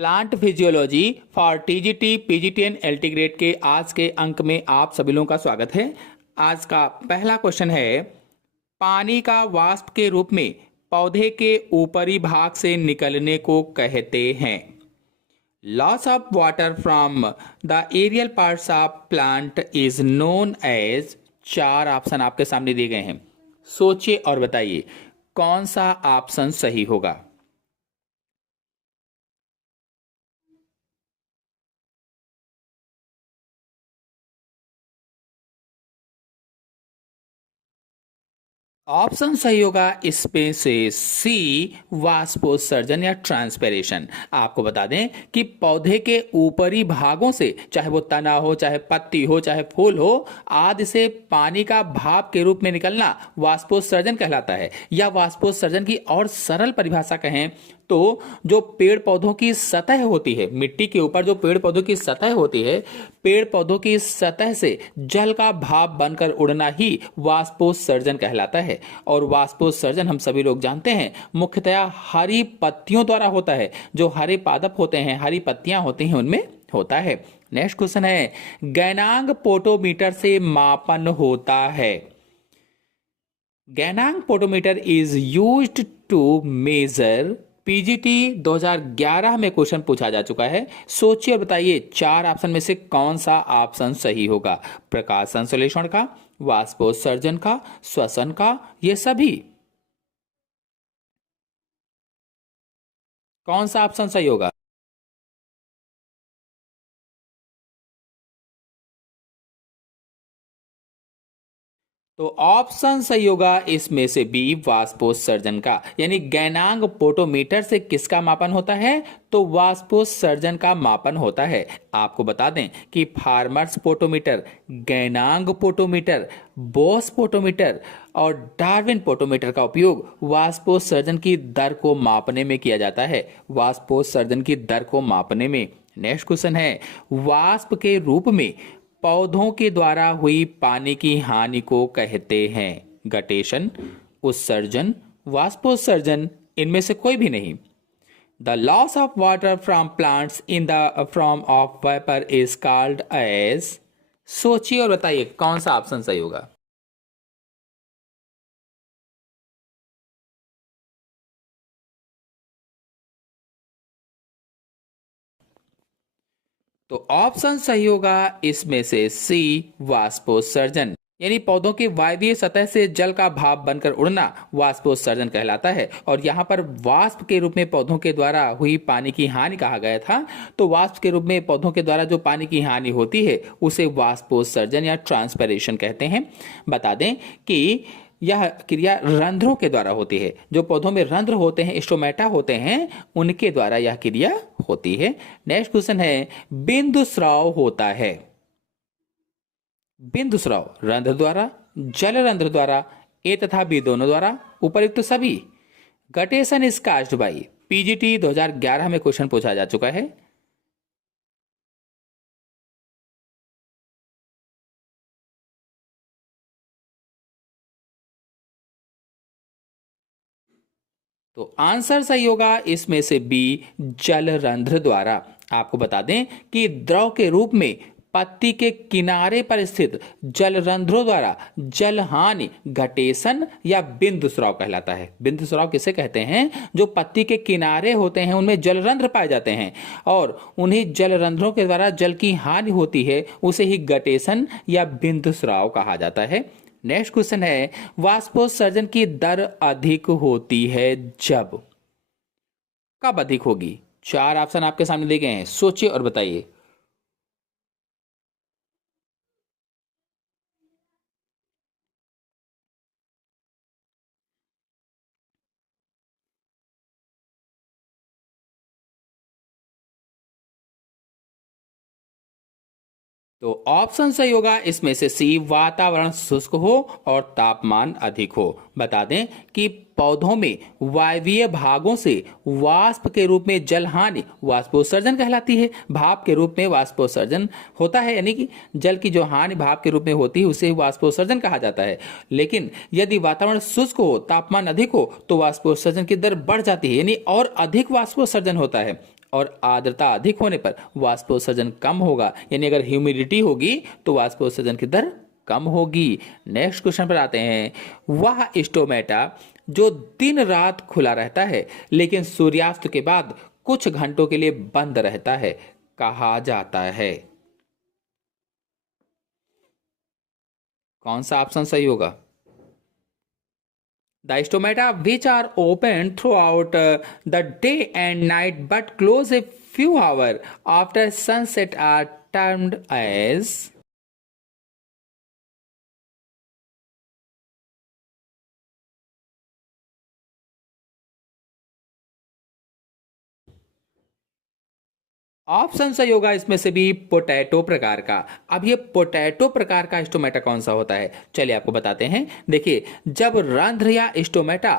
Plant physiology for TGT PGT and LT grade के आज के अंक में आप सभी लोगों का स्वागत है। आज का पहला क्वेश्चन है, पानी का वाष्प के रूप में पौधे के ऊपरी भाग से निकलने को कहते हैं। Loss of water from the aerial parts of plant is known as. चार ऑप्शन आपके सामने दिए गए हैं, सोचिए और बताइए कौन सा ऑप्शन सही होगा। ऑप्शन सही होगा इसमें से सी, वाष्पोत्सर्जन या ट्रांसपेरेशन। आपको बता दें कि पौधे के ऊपरी भागों से, चाहे वो तना हो, चाहे पत्ती हो, चाहे फूल हो, आदि से पानी का भाप के रूप में निकलना वाष्पोत्सर्जन कहलाता है। या वाष्पोत्सर्जन की और सरल परिभाषा कहें तो जो पेड़ पौधों की सतह होती है, मिट्टी के ऊपर जो पेड़ पौधों की सतह होती है, पेड़ पौधों की सतह से जल का भाप बनकर उड़ना ही वाष्पोत्सर्जन कहलाता है। और वाष्पोत्सर्जन हम सभी लोग जानते हैं मुख्यतया हरी पत्तियों द्वारा होता है। जो हरे पादप होते हैं, हरी पत्तियां होती हैं, उनमें होता है। नेक्स्ट क्वेश्चन है, गैनांग पोटोमीटर से मापन होता है। Ganong potometer is used to measure. PGT 2011 में क्वेश्चन पूछा जा चुका है। सोचिए और बताइए चार ऑप्शन में से कौन सा ऑप्शन सही होगा। प्रकाश संश्लेषण का, वाष्पोत्सर्जन का, श्वसन का, ये सभी। कौन सा ऑप्शन सही होगा? तो ऑप्शन सही होगा इसमें से बी, वाष्पोत्सर्जन का। यानी गैनांग पोटोमीटर से किसका मापन होता है? तो वाष्पोत्सर्जन का मापन होता है। आपको बता दें कि Farmer's potometer, Ganong potometer, Bose potometer और डार्विन पोटोमीटर का उपयोग वाष्पोत्सर्जन की दर को मापने में किया जाता है। वाष्पोत्सर्जन की दर को मापने में। नेक्स्ट क्वेश्चन है, वाष्प के रूप में पौधों के द्वारा हुई पानी की हानि को कहते हैं। गटेशन, उत्सर्जन, वाष्पोत्सर्जन, इनमें से कोई भी नहीं। The loss of water from plants in the form of vapour is called as. सोचिए और बताइए कौन सा ऑप्शन सही होगा। तो ऑप्शन सही होगा इसमें से सी, वाष्पोत्सर्जन। यानी पौधों की वायवीय सतह से जल का भाप बनकर उड़ना वाष्पोत्सर्जन कहलाता है। और यहाँ पर वाष्प के रूप में पौधों के द्वारा हुई पानी की हानि कहा गया था। तो वाष्प के रूप में पौधों के द्वारा जो पानी की हानि होती है उसे वाष्पोत्सर्जन या ट्रांसपरेशन कहते हैं। बता दें कि यह क्रिया रंध्रों के द्वारा होती है। जो पौधों में रंध्र होते हैं, स्टोमेटा होते हैं, उनके द्वारा यह क्रिया होती है। नेक्स्ट क्वेश्चन है, बिंदु स्राव होता है। बिंदु स्राव रंध्र द्वारा, जल रंध्र द्वारा, ए तथा बी दोनों द्वारा, उपयुक्त सभी। Guttation is caused by. PGT 2011 में क्वेश्चन पूछा जा चुका है। तो आंसर सही होगा इसमें से बी, जल रंध्र द्वारा। आपको बता दें कि द्रव के रूप में पत्ती के किनारे पर स्थित जल रंध्रों द्वारा जल हानि घटेशन या बिंदु स्राव कहलाता है। बिंदु स्राव किसे कहते हैं? जो पत्ती के किनारे होते हैं उनमें जल रंध्र पाए जाते हैं और उन्हीं जल रंध्रों के द्वारा जल की हानि होती है, उसे ही घटेशन या बिंदु स्राव कहा जाता है। नेक्स्ट क्वेश्चन है, वाष्पोत्सर्जन की दर अधिक होती है जब। कब अधिक होगी? चार ऑप्शन आपके सामने दिए गए हैं, सोचिए और बताइए। तो ऑप्शन सही होगा इसमें से सी, वातावरण शुष्क हो और तापमान अधिक हो। बता दें कि पौधों में वायवीय भागों से वाष्प के रूप में जल हानि वाष्पोत्सर्जन कहलाती है। भाप के रूप में वाष्पोत्सर्जन होता है, यानी कि जल की जो हानि भाप के रूप में होती है उसे वाष्पोत्सर्जन कहा जाता है। लेकिन यदि वातावरण शुष्क हो, तापमान अधिक हो, तो वाष्पोत्सर्जन की दर बढ़ जाती है, यानी और अधिक वाष्पोत्सर्जन होता है। और आर्द्रता अधिक होने पर वाष्पोत्सर्जन कम होगा, यानी अगर ह्यूमिडिटी होगी तो वाष्पोत्सर्जन की दर कम होगी। नेक्स्ट क्वेश्चन पर आते हैं। वह स्टोमेटा जो दिन रात खुला रहता है लेकिन सूर्यास्त के बाद कुछ घंटों के लिए बंद रहता है, कहा जाता है। कौन सा ऑप्शन सही होगा? The stomata which are open throughout the day and night but close a few hours after sunset are termed as। Option सही होगा इसमें से भी पोटैटो प्रकार का। अब ये पोटैटो प्रकार का स्टोमेटा कौन सा होता है, चलिए आपको बताते हैं। देखिए, जब रंध्र या स्टोमेटा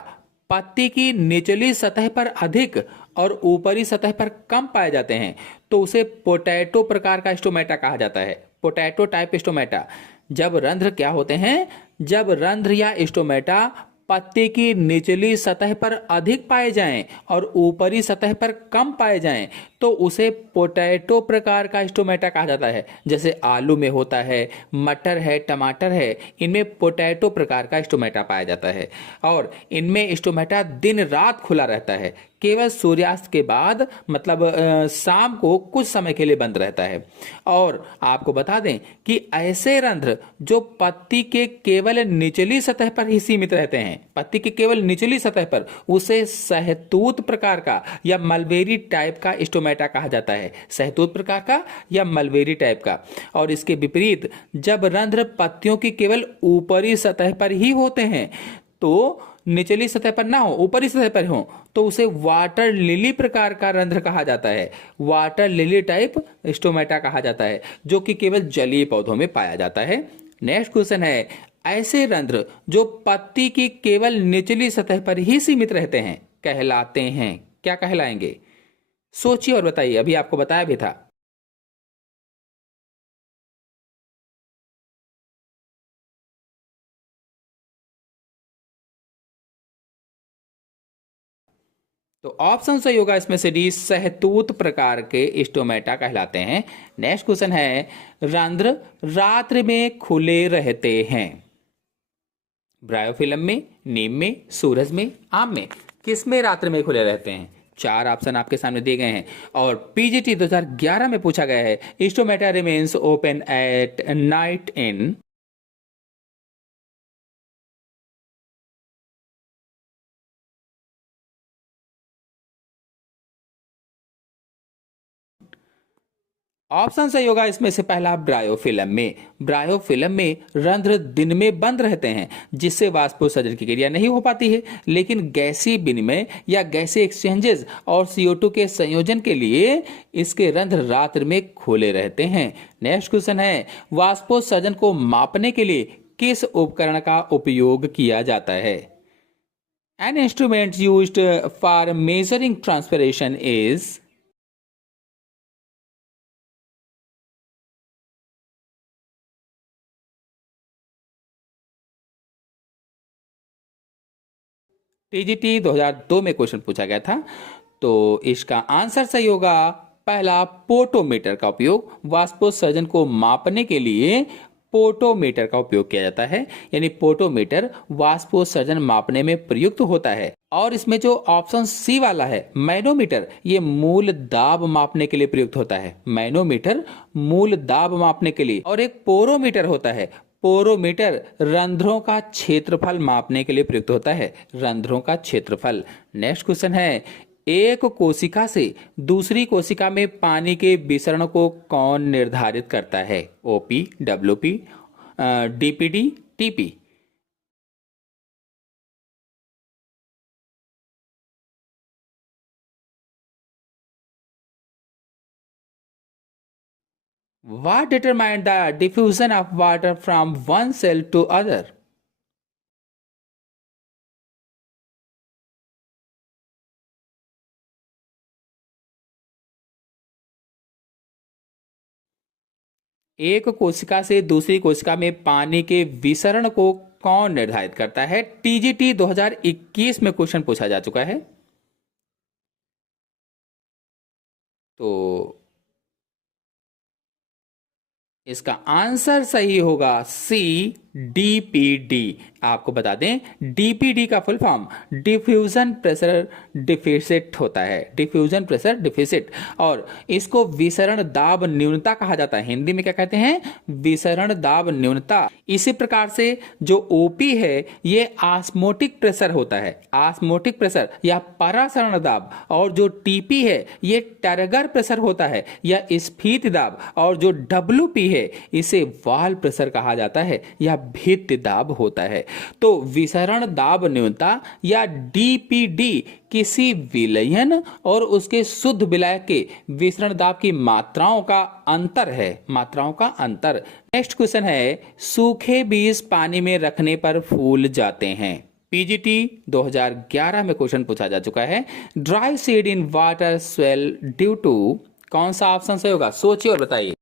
पत्ती की निचली सतह पर अधिक और ऊपरी सतह पर कम पाए जाते हैं तो उसे पोटैटो प्रकार का स्टोमेटा कहा जाता है। Potato type stomata. जब रंध्र क्या होते हैं? जब रंध्र या स्टोमेटा पत्ती की निचली सतह पर अधिक पाए जाएं और ऊपरी सतह पर कम पाए जाएं तो उसे पोटैटो प्रकार का स्टोमेटा कहा जाता है। जैसे आलू में होता है, मटर है, टमाटर है, इनमें पोटैटो प्रकार का स्टोमेटा पाया जाता है और इनमें स्टोमेटा दिन रात खुला रहता है, केवल सूर्यास्त के बाद मतलब शाम को कुछ समय के लिए बंद रहता है। और आपको बता दें कि ऐसे रंध्र जो पत्ती के केवल निचली सतह पर ही सीमित रहते हैं, पत्ती के केवल निचली सतह पर, उसे सहतूत प्रकार का या मलबेरी टाइप का स्टोमेटा कहा जाता है। सहतूत प्रकार का या मलबेरी टाइप का। और इसके विपरीत जब रंध्र पत्तियों की केवल ऊपरी सतह पर ही होते हैं तो निचली सतह पर ना हो, ऊपरी सतह पर हो, तो उसे वाटर लिली प्रकार का रंध्र कहा जाता है। वाटर लिली टाइप स्टोमेटा कहा जाता है जो कि केवल जलीय पौधों में पाया जाता है। नेक्स्ट क्वेश्चन है, ऐसे रंध्र जो पत्ती की केवल निचली सतह पर ही सीमित रहते हैं कहलाते हैं, क्या कहलाएंगे? सोचिए और बताइए, अभी आपको बताया भी था। तो ऑप्शन सही होगा इसमें से डी, सहतूत प्रकार के स्टोमेटा कहलाते हैं। नेक्स्ट क्वेश्चन है, रंध्र रात्रि में खुले रहते हैं। ब्रायोफिल्म में, नीम में, सूरज में, आम में, किसमें रात्रि में खुले रहते हैं? चार ऑप्शन आपके सामने दिए गए हैं और पीजीटी 2011 में पूछा गया है, stomata remains open at night in. Option सही होगा इसमें से पहला, ब्रायोफिल्म में। ब्रायोफिल्म में रंध्र दिन में बंद रहते हैं जिससे वाष्पोत्सर्जन की क्रिया नहीं हो पाती है, लेकिन गैसीय विनिमय या गैसीय एक्सचेंजेस और CO2 के संयोजन के लिए इसके रंध्र रात्रि में खुले रहते हैं। नेक्स्ट क्वेश्चन है, वाष्पोत्सर्जन को मापने के लिए किस उपकरण का उपयोग किया जाता है? An instrument used for measuring transpiration is. TGT 2002 में क्वेश्चन पूछा गया था, तो इसका आंसर सही होगा पहला, पोटोमीटर का उपयोग। वाष्पोत्सर्जन को मापने के लिए पोटोमीटर का उपयोग किया जाता है, यानी पोटोमीटर वाष्पोत्सर्जन मापने में प्रयुक्त होता है। और इसमें जो ऑप्शन सी वाला है, मैनोमीटर, ये मूल दाब मापने के लिए प्रयुक्त होता है। मैनोमीटर मूल दाब मापने के लिए। और एक पोरोमीटर होता है, पोरोमीटर रंध्रों का क्षेत्रफल मापने के लिए प्रयुक्त होता है, रंध्रों का क्षेत्रफल। नेक्स्ट क्वेश्चन है, एक कोशिका से दूसरी कोशिका में पानी के विसरण को कौन निर्धारित करता है? OP, WP, DPD, TP. What determined the diffusion of water from one cell to other? एक कोशिका से दूसरी कोशिका में पानी के विसरण को कौन निर्धारित करता है? टीजीटी 2021 में क्वेश्चन पूछा जा चुका है। तो इसका आंसर सही होगा सी, डीपीडी। आपको बता दें, डीपीडी का full form diffusion pressure deficit होता है, डिफ्यूजन प्रेशर डिफिसिट। और इसको विसरण दाब न्यूनता कहा जाता है। हिंदी में क्या कहते हैं? विसरण दाब न्यूनता। इसी प्रकार से जो ओपी है ये आस्मोटिक प्रेशर होता है, आस्मोटिक प्रेशर या परासरण दाब। और जो टीपी है ये टरगर प्रेशर होता है या स्फीत दाब। और जो डब्ल्यूपी है इसे वाल प्रेशर कहा जाता है या भित्ति दाब होता है। तो विसरण दाब न्यूनता या डीपीडी किसी विलयन और उसके शुद्ध विलायक के विसरण दाब की मात्राओं का अंतर है, मात्राओं का अंतर। नेक्स्ट क्वेश्चन है, सूखे बीज पानी में रखने पर फूल जाते हैं। पीजीटी 2011 में क्वेश्चन पूछा जा चुका है। Dry seed in water swell due to, कौन सा ऑप्शन सही होगा? सोचिए और बताइए।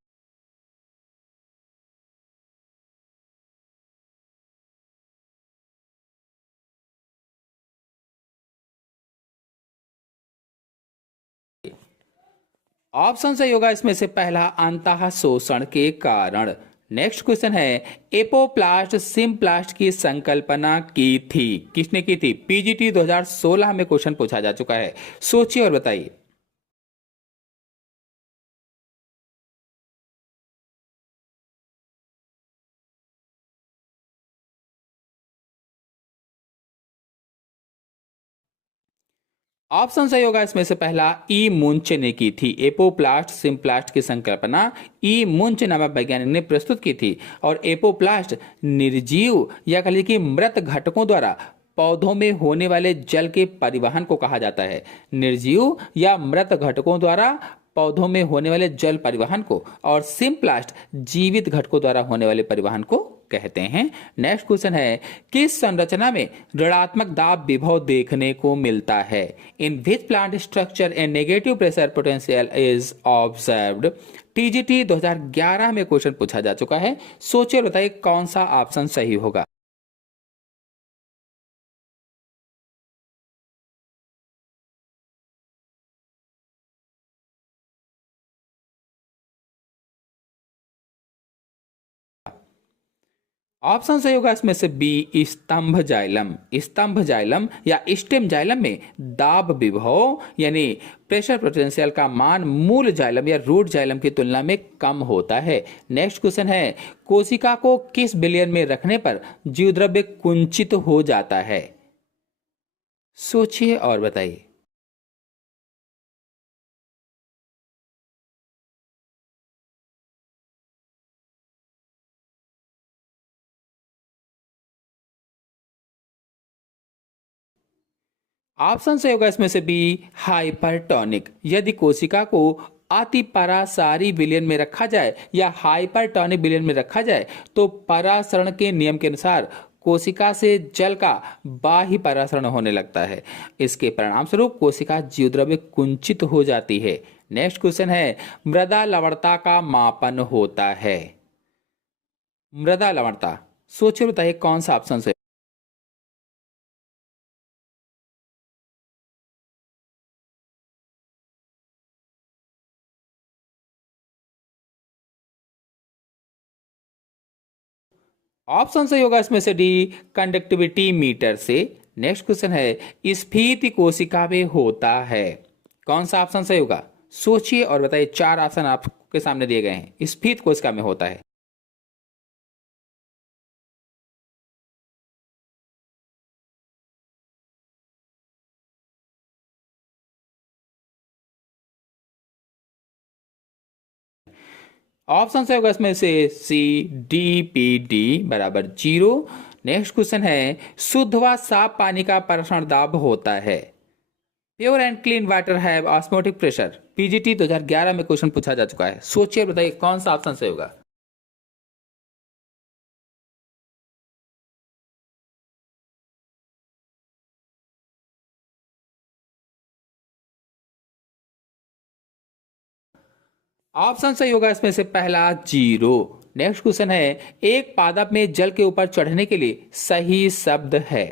ऑप्शन सही होगा इसमें से पहला, अंतः शोषण के कारण। नेक्स्ट क्वेश्चन है, एपोप्लास्ट सिम्प्लास्ट की संकल्पना की थी, किसने की थी? पीजीटी 2016 में क्वेश्चन पूछा जा चुका है। सोचिए और बताइए। ऑप्शन सही होगा इसमें से पहला, ई मुंच ने की थी। एपोप्लास्ट सिम्प्लास्ट की संकल्पना ई मुंच नामक वैज्ञानिक ने प्रस्तुत की थी। और एपोप्लास्ट निर्जीव या कह लीजिए कि मृत घटकों द्वारा पौधों में होने वाले जल के परिवहन को कहा जाता है। निर्जीव या मृत घटकों द्वारा पौधों में होने वाले जल परिवहन को, और सिम्प्लास्ट जीवित घटकों द्वारा होने वाले परिवहन को कहते हैं। नेक्स्ट क्वेश्चन है, किस संरचना में ऋणात्मक दाब विभव देखने को मिलता है? In which plant structure a negative pressure potential is observed. TGT 2011 में क्वेश्चन पूछा जा चुका है। सोचिए और बताइए कौन सा ऑप्शन सही होगा। ऑप्शन सही होगा इसमें से बी, स्तंभ जाइलम। स्तंभ जाइलम या स्टेम जाइलम में दाब विभव यानी प्रेशर पोटेंशियल का मान मूल जाइलम या रूट जाइलम की तुलना में कम होता है। नेक्स्ट क्वेश्चन है, कोशिका को किस विलयन में रखने पर जीवद्रव्य कुंचित हो जाता है? सोचिए और बताइए। ऑप्शन सही होगा इसमें से बी, हाइपरटोनिक। यदि कोशिका को अति परासारी विलयन में रखा जाए या हाइपरटोनिक विलयन में रखा जाए तो परासरण के नियम के अनुसार कोशिका से जल का बाह्य परासरण होने लगता है। इसके परिणाम स्वरूप कोशिका जीवद्रव्य कुंचित हो जाती है। नेक्स्ट क्वेश्चन है, मृदा लवणता का मापन होता है। मृदा लवणता, सोचिए बताइए कौन सा ऑप्शन है? ऑप्शन सही होगा इसमें से डी, कंडक्टिविटी मीटर से। नेक्स्ट क्वेश्चन है, स्फीति कोशिका में होता है। कौन सा ऑप्शन सही होगा? सोचिए और बताइए। चार ऑप्शन आपके सामने दिए गए हैं। स्फीत कोशिका में होता है। ऑप्शन सही होगा इसमें से सी, डी पी डी बराबर 0। नेक्स्ट क्वेश्चन है, शुद्ध व साफ पानी का परासरण दाब होता है। Pure and clean water have osmotic pressure. PGT 2011 में क्वेश्चन पूछा जा चुका है। सोचिए बताइए कौन सा ऑप्शन सही होगा। ऑप्शन सही होगा इसमें से पहला, 0। नेक्स्ट क्वेश्चन है, एक पादप में जल के ऊपर चढ़ने के लिए सही शब्द है।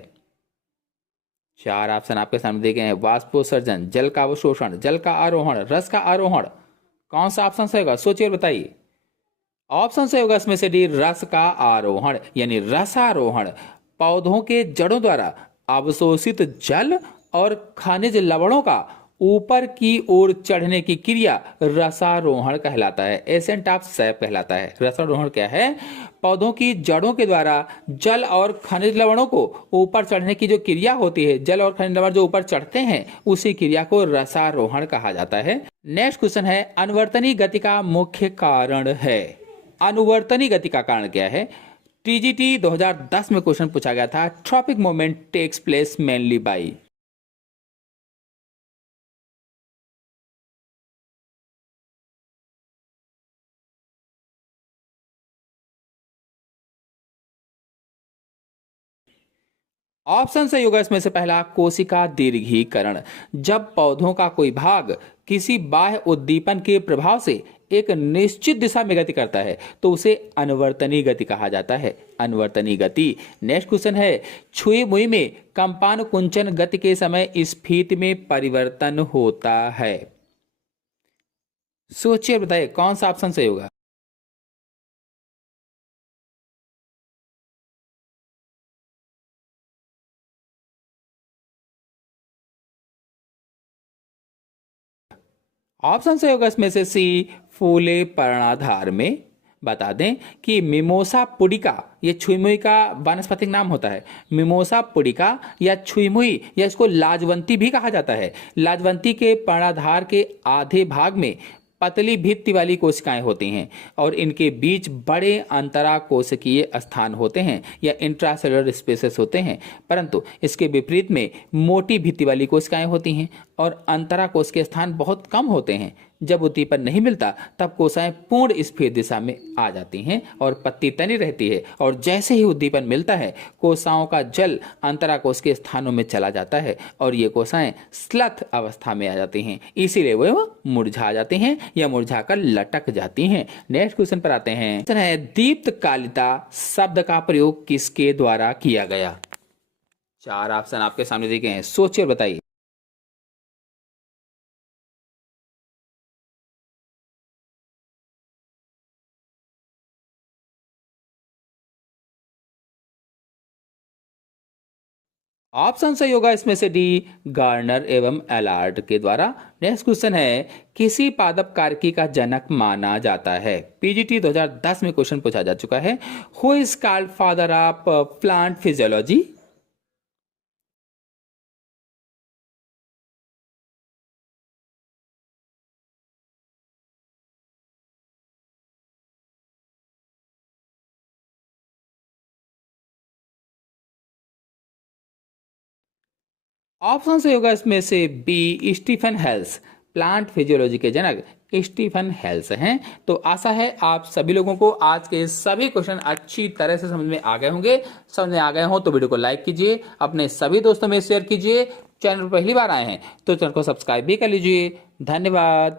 चार ऑप्शन आपके सामने दिए गए हैं। वाष्पोत्सर्जन, जल का अवशोषण, जल का आरोहण, रस का आरोहण। कौन सा ऑप्शन सही होगा, सोचिए और बताइए। ऑप्शन सही होगा इसमें से डी, रस का आरोहण यानी रसारोहण। पौधों के जड़ों द्वारा अवशोषित जल और खनिज लवणों का ऊपर की ओर चढ़ने की क्रिया रसारोहण कहलाता है। एसेंट ऑफ सैप कहलाता है। रसारोहण क्या है? पौधों की जड़ों के द्वारा जल और खनिज लवणों को ऊपर चढ़ने की जो क्रिया होती है, जल और खनिज लवण जो ऊपर चढ़ते हैं, उसी क्रिया को रसारोहण कहा जाता है। नेक्स्ट क्वेश्चन है, अनुवर्तनी गति का मुख्य कारण है। अनुवर्तनी गति का कारण क्या है? टीजीटी 2010 में क्वेश्चन पूछा गया था। Tropic movement takes place mainly by. Option सही होगा इसमें से पहला, कोशिका दीर्घीकरण। जब पौधों का कोई भाग किसी बाह्य उद्दीपन के प्रभाव से एक निश्चित दिशा में गति करता है तो उसे अनुवर्तनी गति कहा जाता है। अनुवर्तनी गति। नेक्स्ट क्वेश्चन है, छुई मुई में कंपान कुंचन गति के समय स्फीति में परिवर्तन होता है। सोचिए बताइए कौन सा ऑप्शन सही होगा। ऑप्शन सही होगा इसमें से सी, फूले पर्णाधार में। बता दें कि मिमोसा पुडिका ये छुईमुई का वानस्पतिक नाम होता है। मिमोसा पुडिका या छुईमुई या इसको लाजवंती भी कहा जाता है। लाजवंती के पर्णाधार के आधे भाग में पतली भित्ति वाली कोशिकाएं होती हैं और इनके बीच बड़े अंतराकोशिकीय स्थान होते हैं या इंट्रासेलुलर स्पेसेस होते हैं। परंतु इसके विपरीत में मोटी भित्ति वाली कोशिकाएं होती हैं और अंतराकोश के स्थान बहुत कम होते हैं। जब उद्दीपन नहीं मिलता तब कोशिकाएं पूर्ण स्फीत दिशा में आ जाती हैं और पत्ती तनी रहती है, और जैसे ही उद्दीपन मिलता है कोशिकाओं का जल अंतराकोश के स्थानों में चला जाता है और ये कोशिकाएं स्लथ अवस्था में आ जाती हैं। इसीलिए वे मुरझा जाती हैं या मुरझाकर लटक जाती हैं। नेक्स्ट क्वेश्चन पर आते हैं। क्वेश्चन है, दीप्तकालिता शब्द का प्रयोग किसके द्वारा किया गया? चार ऑप्शन आपके सामने दिए गए हैं, सोचिए और बताइए। ऑप्शन सही होगा इसमें से डी, गार्नर एवं एलार्ड के द्वारा। नेक्स्ट क्वेश्चन है, किसी पादप कारकी का जनक माना जाता है? पीजीटी 2010 में क्वेश्चन पूछा जा चुका है। Who is called father of plant physiology? Option सही होगा इसमें से B, Stephen Hales. Plant physiology के जनक स्टीफन हेल्स हैं। तो आशा है आप सभी लोगों को आज के सभी क्वेश्चन अच्छी तरह से समझ में आ गए होंगे। समझ में आ गए हो तो वीडियो को लाइक कीजिए, अपने सभी दोस्तों में शेयर कीजिए। चैनल पर पहली बार आए हैं तो चैनल को सब्सक्राइब भी कर लीजिए। धन्यवाद।